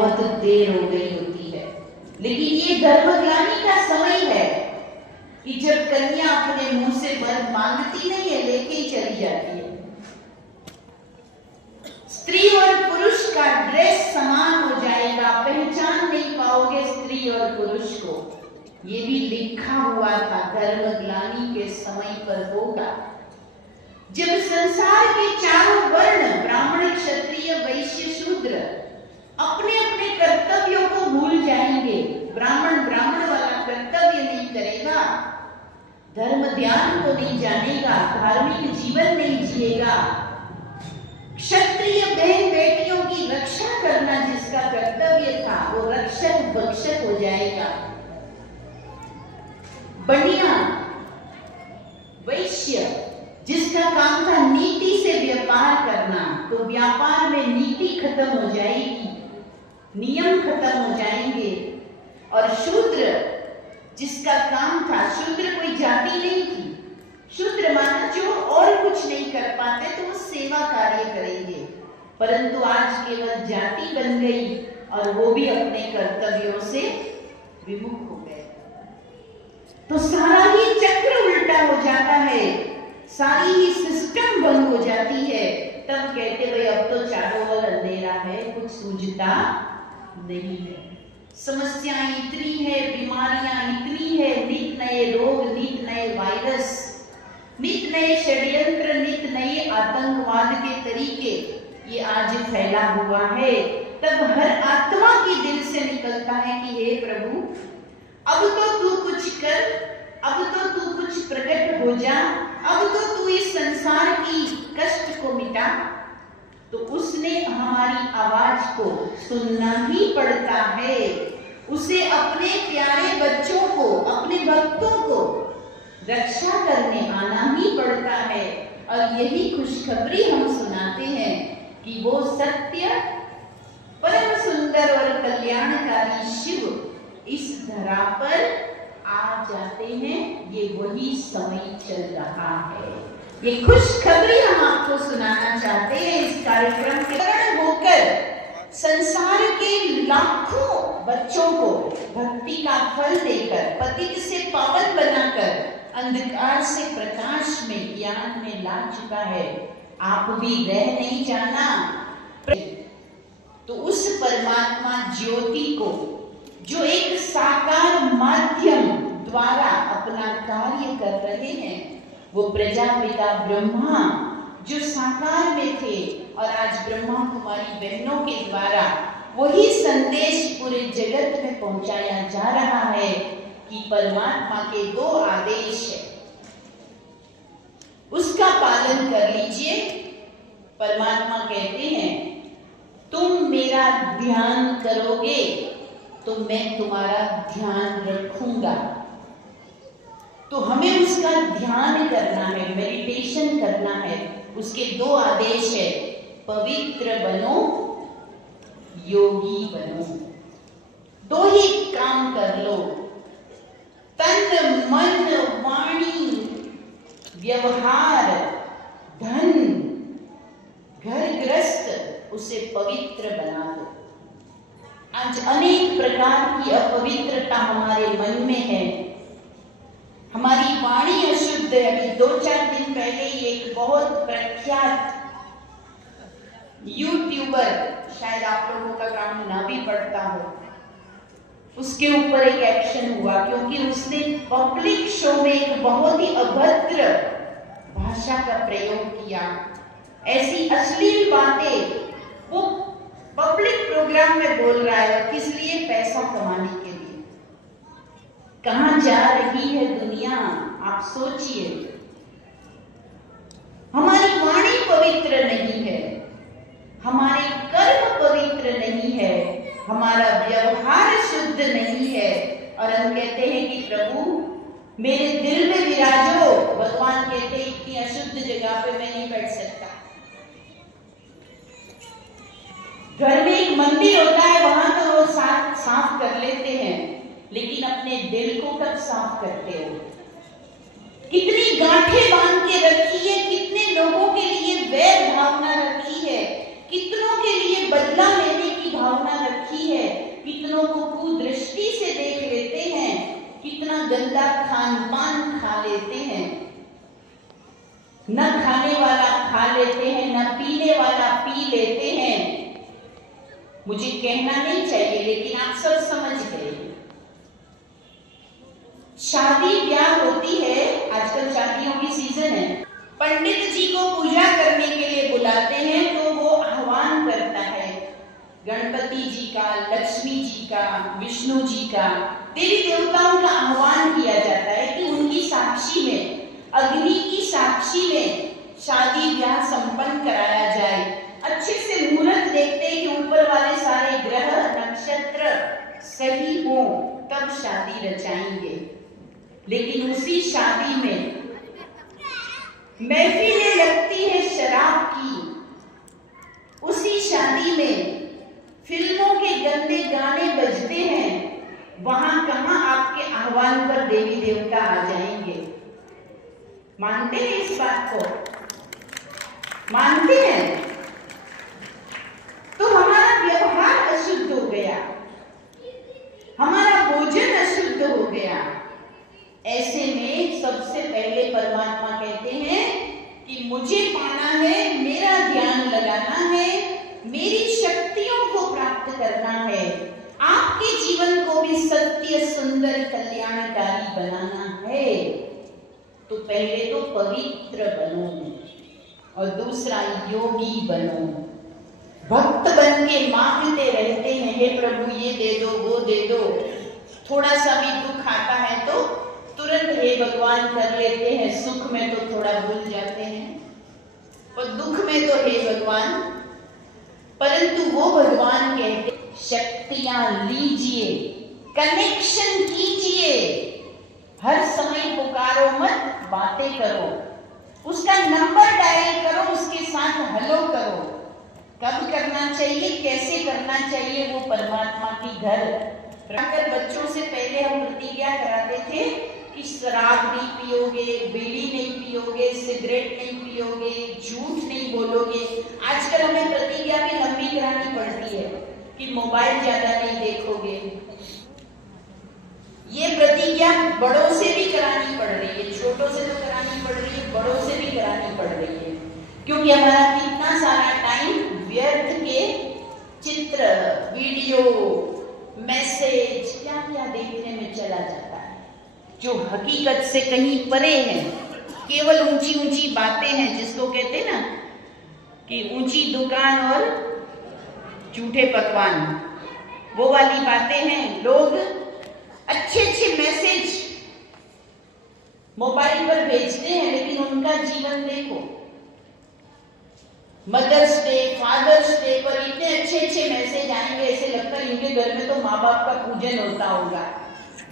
बहुत देर हो गई होती है। लेकिन ये धर्मग्लानि का समय है कि जब कन्या अपने मुंह से वर मांगती नहीं है, लेके ही चली जाती है। स्त्री और पुरुष का ड्रेस समान हो जाएगा, पहचान नहीं पाओगे स्त्री और पुरुष को। ये भी लिखा हुआ था, धर्मग्लानि के समय पर होगा जब संसार के चारों वर्ण ब्राह्मण क्षत्रिय वैश्य शूद्र अपने अपने कर्तव्यों को भूल जाएंगे। ब्राह्मण ब्राह्मण वाला कर्तव्य नहीं करेगा, धर्म ध्यान को नहीं जानेगा, धार्मिक जीवन नहीं जिएगा। क्षत्रिय बहन बेटियों की रक्षा करना जिसका कर्तव्य था, वो रक्षक भक्षक हो जाएगा। बनिया वैश्य जिसका काम था नीति से व्यापार करना, तो व्यापार में नीति खत्म हो जाएगी, नियम खत्म हो जाएंगे। और शूद्र जिसका काम था, शूद्र कोई जाति नहीं थी, शूद्र माना जो और कुछ नहीं कर पाते तो वो सेवा कार्य करेंगे, परंतु आज केवल जाति बन गई और वो भी अपने कर्तव्यों से विमुख हो गए। तो सारा ही चक्र उल्टा हो जाता है, सारी ही सिस्टम बंद हो जाती है। तब कहते भाई अब तो चारों ओर अंधेरा है, कुछ सूझता नहीं है। समस्याएं इतनी है, बीमारियां इतनी है, नित नए रोग, नित नए वायरस, नित नए षड्यंत्र, नित नए आतंकवाद के तरीके ये आज फैला हुआ है। तब हर आत्मा की दिल से निकलता है कि हे प्रभु अब तो तू कुछ कर, अब तो तू कुछ प्रकट हो जा, अब तो तू इस संसार की कष्ट को मिटा। तो उसने हमारी आवाज को सुनना ही पड़ता है, उसे अपने प्यारे बच्चों को, अपने भक्तों को रक्षा करने आना ही पड़ता है। और यही खुशखबरी हम सुनाते हैं कि वो सत्य परम सुंदर और कल्याणकारी शिव इस धरा पर आ जाते हैं। ये वही समय चल रहा है, ये खुशखबरी हम आपको सुनाना चाहते हैं। इस कार्यक्रम के कारण होकर संसार के लाखों बच्चों को भक्ति का फल देकर, पतित से पावन बनाकर, अंधकार से प्रकाश में, ज्ञान में ला चुका है। आप भी रह नहीं जाना। तो उस परमात्मा ज्योति को जो एक साकार माध्यम द्वारा अपना कार्य कर रहे हैं, वो प्रजापिता ब्रह्मा जो साकार में थे, और आज ब्रह्मा कुमारी बहनों के द्वारा वही संदेश पूरे जगत में पहुंचाया जा रहा है कि परमात्मा के दो आदेश है, उसका पालन कर लीजिए। परमात्मा कहते हैं तुम मेरा ध्यान करोगे तो मैं तुम्हारा ध्यान रखूंगा। तो हमें उसका ध्यान करना है, मेडिटेशन करना है। उसके दो आदेश है, पवित्र बनो, योगी बनो। दो ही काम कर लो, तन मन वाणी व्यवहार धन घर गृहस्थ उसे पवित्र बना दो। आज अनेक प्रकार की अपवित्रता हमारे मन में है, हमारी वाणी अशुद्ध है। अभी 2-4 दिन पहले ही एक बहुत प्रख्यात यूट्यूबर, शायद आप लोगों का काम ना भी पड़ता हो, उसके ऊपर एक एक्शन हुआ क्योंकि उसने पब्लिक शो में एक बहुत ही अभद्र भाषा का प्रयोग किया। ऐसी अश्लील बातें वो पब्लिक प्रोग्राम में बोल रहा है, किस लिए? पैसा कमाने के लिए। कहां जा रही है दुनिया, आप सोचिए। हमारी वाणी पवित्र नहीं है, हमारे कर्म पवित्र नहीं है, हमारा व्यवहार शुद्ध नहीं है, और हम कहते हैं कि प्रभु मेरे दिल में विराजो। भगवान कहते हैं इतनी अशुद्ध जगह पे मैं नहीं बैठ सकता। घर में एक मंदिर होता है, वहां तो वो साफ कर लेते हैं, लेकिन अपने दिल को कब साफ करते हो? कितनी गांठें बांध के रखी है, कितने लोगों के लिए वैर भावना रखी है, कितनों के लिए बदला लेने की भावना रखी है। न खाने वाला खा लेते हैं, न पीने वाला पी लेते हैं। मुझे कहना नहीं चाहिए लेकिन आप सब समझ गए। शादी ब्याह होती है, आजकल शादियों की सीजन है, पंडित जी को पूजा करने के लिए बुलाते हैं तो वो आह्वान करता है गणपति जी का, लक्ष्मी जी का, विष्णु जी का, देवी देवताओं का आह्वान किया जाता है कि उनकी साक्षी में, अग्नि की साक्षी में शादी ब्याह संपन्न कराया जाए। अच्छे से मुहूर्त देखते हैं कि ऊपर वाले सारे ग्रह नक्षत्र सही हो तब शादी रचाएंगे। लेकिन उसी शादी में महफिलें लगती है शराब की, उसी शादी में फिल्मों के गंदे गाने बजते हैं। वहां कहां आपके आह्वान पर देवी देवता आ जाएंगे? मानते हैं इस बात को? मानते हैं? तो हमारा व्यवहार अशुद्ध हो गया, हमारा भोजन अशुद्ध हो गया। ऐसे में सबसे पहले परमात्मा कहते हैं कि मुझे पाना है, मेरा ध्यान लगाना है, मेरी शक्तियों को प्राप्त करना है, आपके जीवन को भी सत्य, सुंदर, कल्याणकारी बनाना है। तो पहले तो पवित्र बनो और दूसरा योगी बनो। भक्त बन के मांगते रहते हैं, हे प्रभु ये दे दो, वो दे दो। थोड़ा सा भी दुख आता है तो तुरंत हे भगवान कर लेते हैं, सुख में तो थोड़ा भूल जाते हैं और दुख में तो हे भगवान। परंतु वो भगवान कहते शक्तियां लीजिए, कनेक्शन कीजिए, हर समय पुकारो मत, बातें करो, उसका नंबर डायल करो, उसके साथ हेलो करो। कब करना चाहिए, कैसे करना चाहिए, वो परमात्मा की घर अगर बच्चों से पहले हम प्रतिज्ञा कराते थे कि शराब नहीं पियोगे, बीड़ी नहीं पियोगे, सिगरेट नहीं पियोगे, झूठ नहीं बोलोगे। आजकल हमें प्रतिज्ञा भी लंबी करानी पड़ती है कि मोबाइल ज्यादा नहीं देखोगे। ये प्रतिज्ञा बड़ों से भी करानी पड़ रही है, छोटों से तो करानी पड़ रही है, बड़ों से भी करानी पड़ रही है, क्योंकि हमारा कितना सारा टाइम व्यर्थ के चित्र, वीडियो, मैसेज, क्या क्या देखने में चला जाता है, जो हकीकत से कहीं परे है। केवल ऊंची ऊंची बातें हैं, जिसको कहते हैं ना कि ऊंची दुकान और झूठे पकवान, वो वाली बातें हैं। लोग अच्छे अच्छे मैसेज मोबाइल पर भेजते हैं, लेकिन उनका जीवन देखो। मदर्स डे, फादर्स डे पर इतने अच्छे अच्छे मैसेज आएंगे, ऐसे लगता है इनके घर में तो माँ बाप का पूजन होता होगा।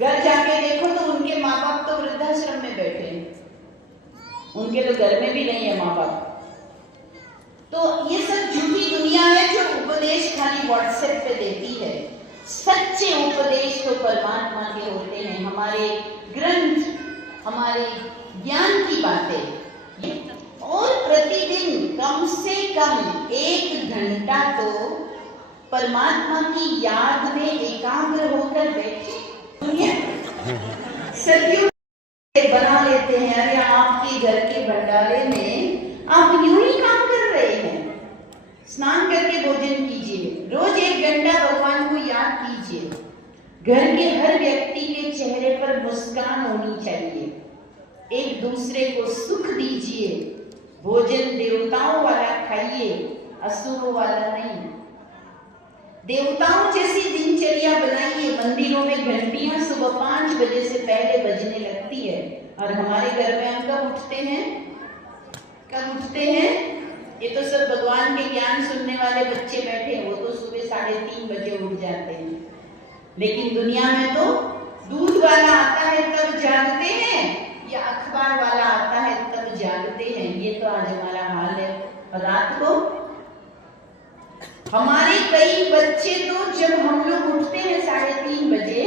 घर जाके देखो तो उनके माँ बाप तो वृद्धाश्रम में बैठे हैं, उनके तो घर में भी नहीं है माँ बाप। तो ये सब झूठी दुनिया है जो उपदेश खाली व्हाट्सएप पे देती है। सच्चे उपदेश तो परमात्मा के होते हैं, हमारे ग्रंथ, हमारे ज्ञान की बातें। और प्रतिदिन कम से कम 1 घंटा तो परमात्मा की याद में एकाग्र होकर बैठे। सदियों बना लेते हैं, अरे आपके घर के भंडारे में आप यूं ही काम कर रहे हैं। स्नान करके भोजन कीजिए, रोज 1 घंटा भगवान को याद कीजिए। घर के हर व्यक्ति के चेहरे पर मुस्कान होनी चाहिए, एक दूसरे को सुख दीजिए। भोजन देवताओं वाला खाइए, असुरों वाला नहीं। देवताओं जैसी दिनचर्या बनाइए। मंदिरों में घंटियां सुबह 5 बजे से पहले बजने लगती है, और हमारे घर में हम कब उठते हैं? कब उठते हैं? ये तो सब भगवान के ज्ञान सुनने वाले बच्चे बैठे हैं, वो तो सुबह 3:30 बजे उठ जाते हैं। लेकिन दुनिया में तो दूध वाला आता है तब जागते हैं, या अखबार वाला आता है तब जागते हैं। ये तो आज हमारा हाल है। रात को हमारे कई बच्चे तो जब हम लोग उठते हैं 3:30 बजे,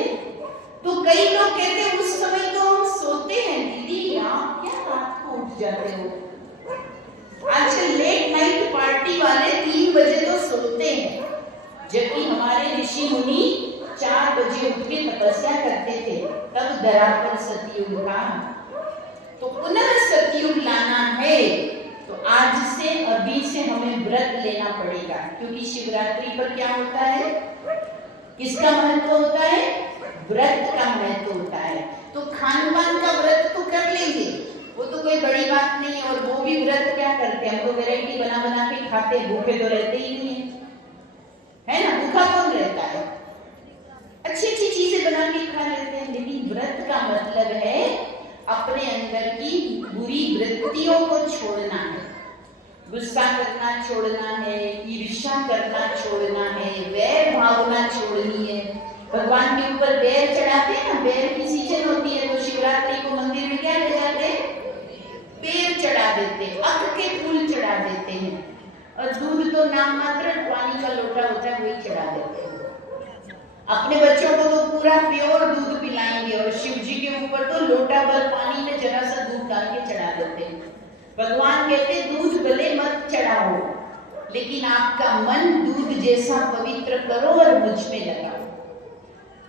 तो कई लोग कहते हैं उस समय तो हम सोते हैं। दीदी आप क्या रात को उठ जाते हो? आजकल लेट नाइट पार्टी वाले 3 बजे तो सोते हैं, जबकि हमारे ऋषि मुनि 4 बजे उठ के तपस्या करते थे। तब धरा पर सतयुग था। तो पुनः सतयुग लाना है तो आज से अभी से हमें व्रत लेना पड़ेगा, क्योंकि शिवरात्रि पर क्या होता है, किसका महत्व होता है, व्रत का महत्व होता है। तो खान पान का व्रत तो कर लेंगे, वो तो कोई बड़ी बात नहीं है। और वो भी व्रत क्या करते हैं, हम तो वैरायटी बना बना के खाते, भूखे तो रहते ही नहीं है ना। भूखा कौन रहता है, अच्छी अच्छी चीजें बना के खा लेते हैं। लेकिन व्रत का मतलब है अपने अंदर की बुरी वृत्तियों को छोड़ना है, गुस्सा करना छोड़ना है, ईर्ष्या करना छोड़ना है, वैर भावना छोड़नी है। भगवान के ऊपर बेर चढ़ाते हैं ना, बेर की सीजन होती है तो शिवरात्रि को मंदिर में क्या ले जाते हैं, बेर चढ़ा देते हैं, अख के फूल चढ़ा देते हैं, और दूध तो नाम मात्र पानी का लोटा होता है वही चढ़ा देते हैं। अपने बच्चों को तो पूरा प्योर दूध पिलाएंगे और शिव जी के ऊपर तो लोटा भर पानी में जरा सा दूध डाल के चढ़ा देते हैं। भगवान कहते दूध गले मत चढ़ाओ, लेकिन आपका मन दूध जैसा पवित्र करो और मुझ में लगाओ।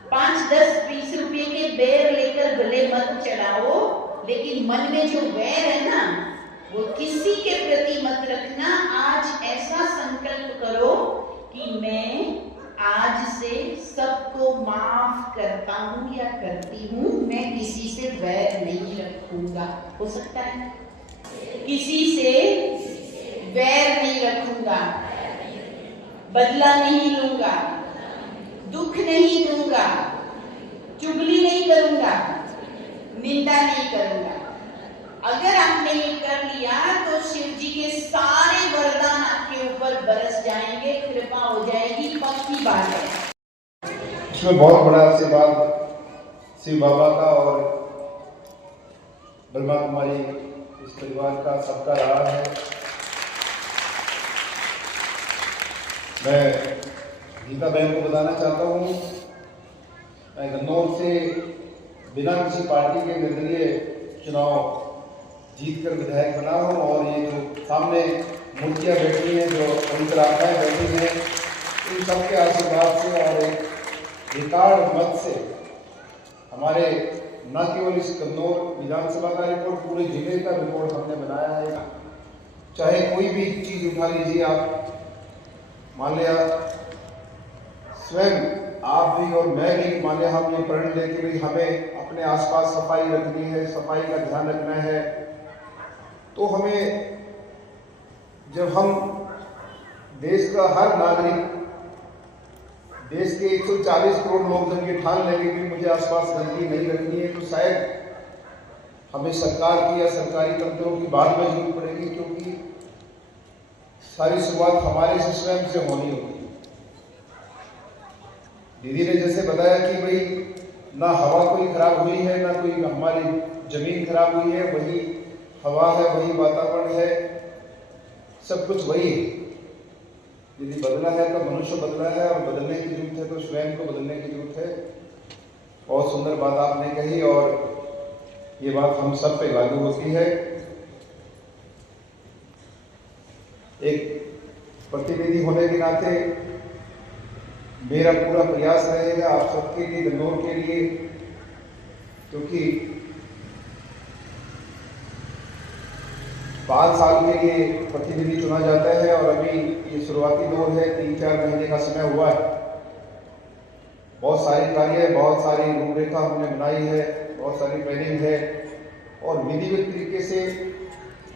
5, 10, 20 रुपए के बेर लेकर गले मत चढ़ाओ, लेकिन मन में जो वैर है ना वो किसी के प्रति मत रखना। आज ऐसा संकल्प करो कि मैं आज से सबको माफ करता हूं या करती हूं, मैं किसी से वैर नहीं रखूंगा। हो सकता है किसी से वैर नहीं रखूंगा, बदला नहीं लूंगा, दुख नहीं दूंगा, चुगली नहीं करूंगा, निंदा नहीं करूंगा। अगर आपने ये कर लिया तो शिव जी के सारे वरदान आपके ऊपर बरस जाएंगे, कृपा हो जाएगी, पक्की बात है। इसमें बहुत बड़ा आशीर्वाद शिव बाबा का और ब्रह्मा कुमारी इस परिवार का सबका रहा है। मैं गीता बहन को बताना चाहता हूँ, मैं गन्नौर से बिना किसी पार्टी के निर्दलीय चुनाव जीतकर विधायक बना हूँ, और ये जो सामने मूर्तियाँ बैठी हैं, जो पवित्र आत्माएं बैठी हैं, इन सबके आशीर्वाद से और एक रिकॉर्ड मत से हमारे न केवल इस कन्नौर विधानसभा का रिकॉर्ड, पूरे जिले का रिकॉर्ड हमने बनाया है। चाहे कोई भी चीज़ उठा लीजिए आप, मान लिया स्वयं आप भी और मैं भी, मान लिया हम ये प्रण लें कि भाई हमें अपने आसपास सफाई रखनी है, सफाई का ध्यान रखना है, तो हमें जब हम देश का हर नागरिक, देश के 140 करोड़ लोग जब ये ठान लेंगे कि मुझे आसपास गंदगी नहीं रखनी है, तो शायद हमें सरकार की या सरकारी तंत्रों की बाद में जरूरत पड़ेगी, क्योंकि सारी शुरुआत हमारे से स्वयं से होनी होगी। दीदी ने जैसे बताया कि भाई ना हवा कोई खराब हुई है, ना कोई हमारी जमीन खराब हुई है, वही हवा है, वही वातावरण है, सब कुछ वही है। यदि बदला है तो मनुष्य बदला है, और बदलने की जरूरत है तो स्वयं को बदलने की जरूरत है। बहुत सुंदर बात आपने कही, और ये बात हम सब पे लागू होती है। एक प्रतिनिधि होने के नाते मेरा पूरा प्रयास रहेगा आप सबके लिए, गन्नौर के लिए, क्योंकि 5 साल के लिए प्रतिनिधि चुना जाता है, और अभी ये शुरुआती दौर है, 3-4 महीने का समय हुआ है। बहुत सारी कार्य, बहुत सारी रूपरेखा हमने बनाई है, बहुत सारी प्लानिंग है, और विधिवत तरीके से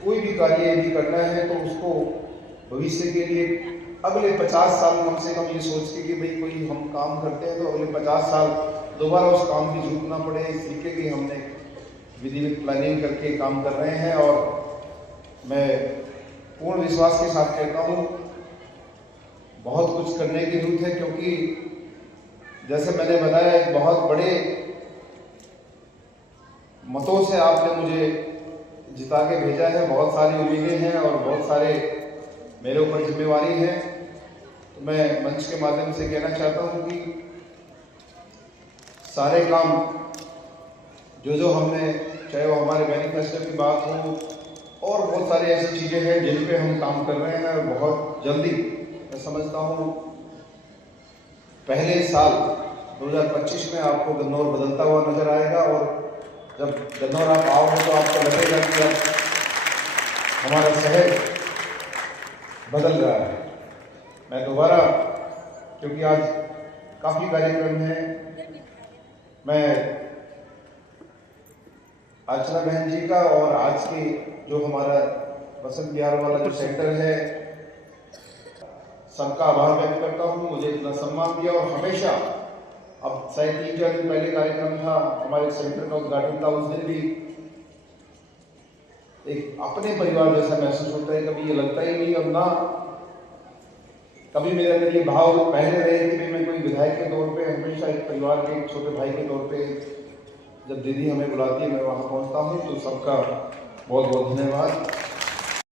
कोई भी कार्य यदि करना है तो उसको भविष्य के लिए अगले 50 साल कम से कम ये सोच के कि भाई कोई हम काम करते हैं तो अगले 50 साल दोबारा उस काम की जरूरत ना पड़े, इस तरीके की हमने विधिवत प्लानिंग करके काम कर रहे हैं। और मैं पूर्ण विश्वास के साथ कहता हूँ बहुत कुछ करने की जरूरत है, क्योंकि जैसे मैंने बताया एक बहुत बड़े मतों से आपने मुझे जिता के भेजा है, बहुत सारी उम्मीदें हैं और बहुत सारे मेरे ऊपर जिम्मेवारी है। तो मैं मंच के माध्यम से कहना चाहता हूँ कि सारे काम जो हमने, चाहे वो हमारे मैनिफेस्टो की बात हो और बहुत सारी ऐसी चीज़ें हैं जिन पे हम काम कर रहे हैं, और बहुत जल्दी मैं समझता हूँ पहले साल 2025 में आपको गन्नौर बदलता हुआ नजर आएगा। और जब गन्नौर आप आओगे तो आपको लगेगा कि अब हमारा शहर बदल रहा है। मैं दोबारा, क्योंकि आज काफ़ी कार्यक्रम हैं, मैं अर्चना बहन जी का और आज के जो हमारा बसंत विहार वाला जो सेंटर है, सबका आभार व्यक्त करता हूँ। मुझे इतना सम्मान दिया और हमेशा, अब शायद 3-4 दिन पहले कार्यक्रम था, हमारे सेंटर का उद्घाटन था, उस दिन भी एक अपने परिवार जैसा महसूस होता है। कभी ये लगता ही नहीं, और ना कभी मेरे अंदर ये भाव पहले रहे कि मैं कोई विधायक के तौर पे, हमेशा एक परिवार के एक छोटे भाई के तौर पे जब दीदी हमें बुलाती है मैं वहाँ पहुँचता हूँ। तो सबका बहुत बहुत धन्यवाद।